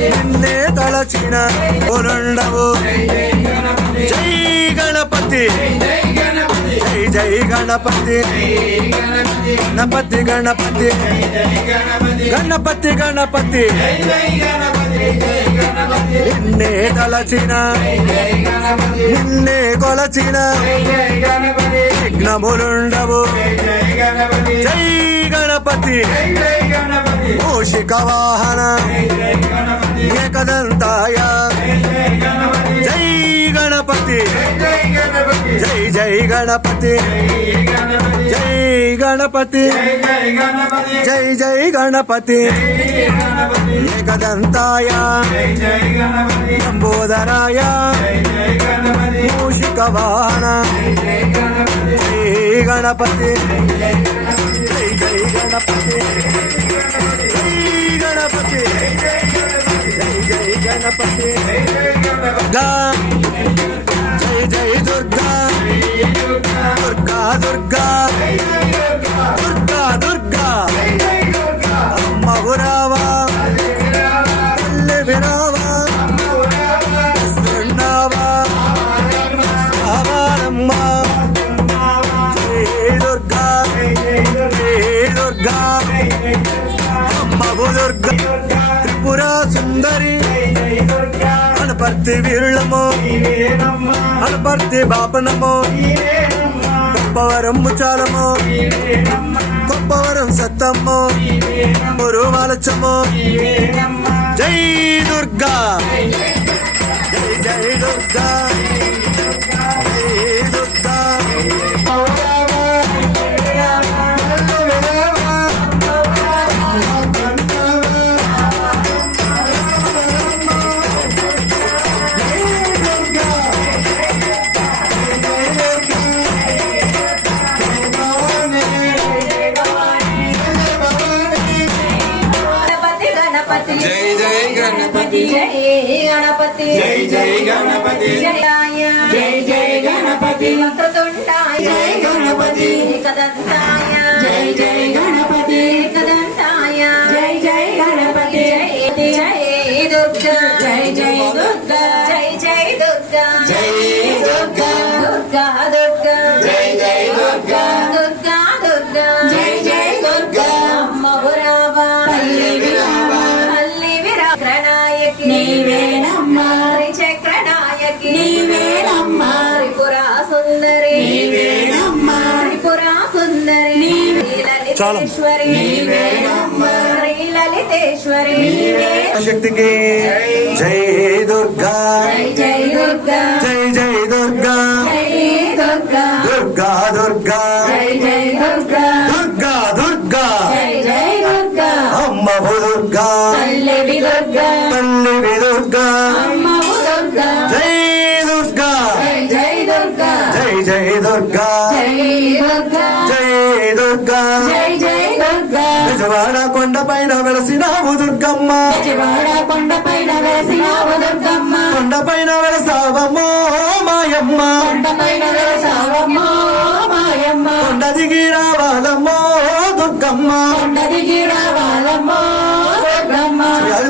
నిన్నే తలచిన కొనుండవు జై గణపతి. జై జై గణపతి. గణపతి గణపతి. గణపతి గణపతి. నిన్నే తలచిన నిన్నే కొలచిన విఘ్నములుండవు. జై గణపతి. మూషిక వాహన. గణపతి. జై గణపతి. జై జై గణపతి. ఏకదంతాయ. లంబోదరాయ మూషిక వాహన జై గణపతి. జై జై గణపతి. జై గణపతి. జై జై గణపతి. గా. జై జై దుర్గా. దుర్గా దుర్గా. దుర్గా దుర్గా. అమ్మ గురావా తల్లి విరావా. వస్తున్నావా రావాలమ్మ జై దుర్గా. జై దుర్గా. అమ్మవు దుర్గా. త్రిపుర సుందరి. అనపర్తి వీరుళము అనపర్తి బాపనము గొప్పవరం ముచాలము గొప్పవరం సత్తమ్ము మురుమాలచ్చము. జై దుర్గా. గణపతి. గణపతి. చాలు. శక్తికి. జై దుర్గా. జై దుర్గా జై జై దుర్గా. దుర్గా దుర్గా. దుర్గా దుర్గా. అమ్మవు దుర్గా. తల్లివి దుర్గా. జై దుర్గా. జై జై దుర్గా. జై జై దుర్గా జై దుర్గా జై దుర్గా నిజవాడ కొండ పైన వెలసినావు దుర్గమ్మ. విజయవాడ కొండపైన వెలసినావు దుర్గమ్మ. కొండ పైన వెలసావమ్మో మాయమ్మ. కొండపైన వెలసావమ్మ మాయమ్మ. కొండ దిగి రావాలమ్మో దుర్గమ్మ. కొండ దిగి రావాలమ్మ దుర్గమ్మ. శ్రీ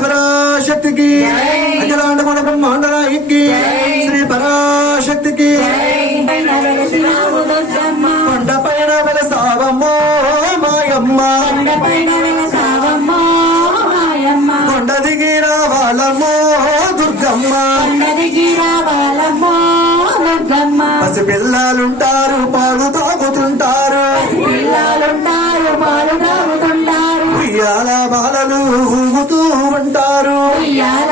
రావాలమ్మో కొండ దిగి రావాలమ్మ దుర్గమ్మ. పిల్లలుంటారు పాలు తాగుతుంటారు. ఉయ్యాల బాలలు ఊగుతూ ఉంటారు. ఉయ్యాల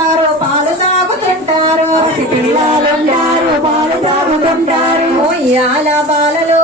తాగుతుంటారు ఉయ్యాల బాలలో.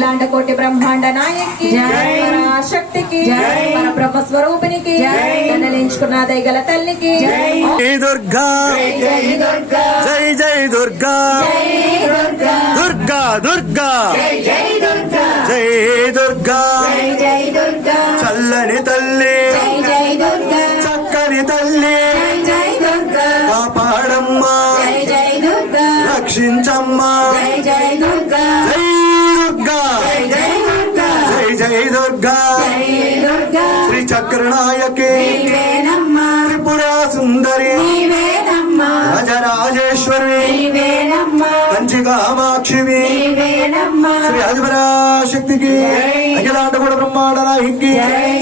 అఖిలాండ కోటి బ్రహ్మాండ నాయకి జై. పరాశక్తికి జై. పరబ్రహ్మ స్వరూపినికి. దండలించుకున్న దయగల తల్లికి. జై. దుర్గా. జై దుర్గా. జై జై దుర్గా. జై దుర్గా. దుర్గా దుర్గా. జై జై దుర్గా. జై దుర్గా. జై జై దుర్గా. చల్లని తల్లి. శ్రీ చక్రనాయకి నీవేనమ్మ. త్రిపుర సుందరి నీవేనమ్మ. రాజరాజేశ్వరి. నీవేనమ్మ. శ్రీ ఆదిపరాశక్తికి. అఖిలాండ కూడా బ్రహ్మాండ నాయకి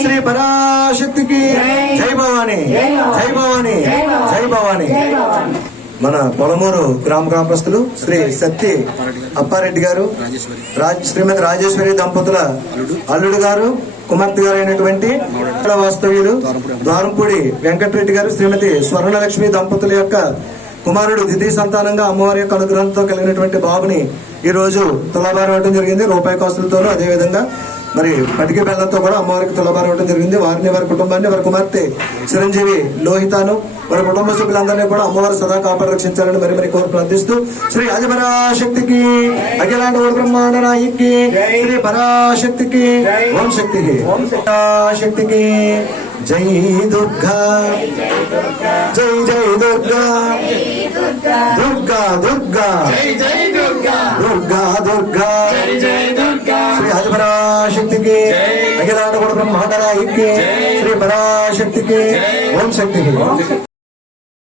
శ్రీ పరాశక్తికి. జై. భవాని. జై భవాని. జై భవాని. మన పొలమూరు గ్రామ గ్రామస్తులు శ్రీ సత్తి అప్పారెడ్డి గారు. శ్రీమతి రాజేశ్వరి దంపతుల అల్లుడు గారు. కుమార్తె గారు అయినటువంటి వాస్తవ్యులు ద్వారంపూడి వెంకటరెడ్డి గారు శ్రీమతి స్వర్ణలక్ష్మి దంపతుల యొక్క కుమారుడు ద్వితీయ సంతానంగా అమ్మవారి యొక్క అనుగ్రహంతో కలిగినటువంటి బాబుని ఈ రోజు తులాభారం ఇవ్వడం జరిగింది. రూపాయి కాసులతోనూ అదే విధంగా మరి పటికి బెల్లంతో కూడా అమ్మవారికి తులాభారం ఇవ్వడం జరిగింది. వారిని వారి కుటుంబాన్ని వారి కుమార్తె చిరంజీవి లోహితాను వారి కుటుంబ సభ్యులందరినీ కూడా అమ్మవారు సదా కాపాడు రక్షించాలని మరి మరి కోరికలు అందిస్తూ శ్రీ అజపరాశక్తికి అఖిలాండ ఓ బ్రహ్మాండ నాయకి శ్రీ పరాశక్తికి ఓం శక్తికి. ఓం శక్తికి జై దుర్గా. జై జై దుర్గా దుర్గా. దుర్గా దుర్గా. ఆదిపరాశక్తికి అఖిలాండ బ్రహ్మాండ నాయకి శ్రీ పరాశక్తికి ఓం శక్తికి.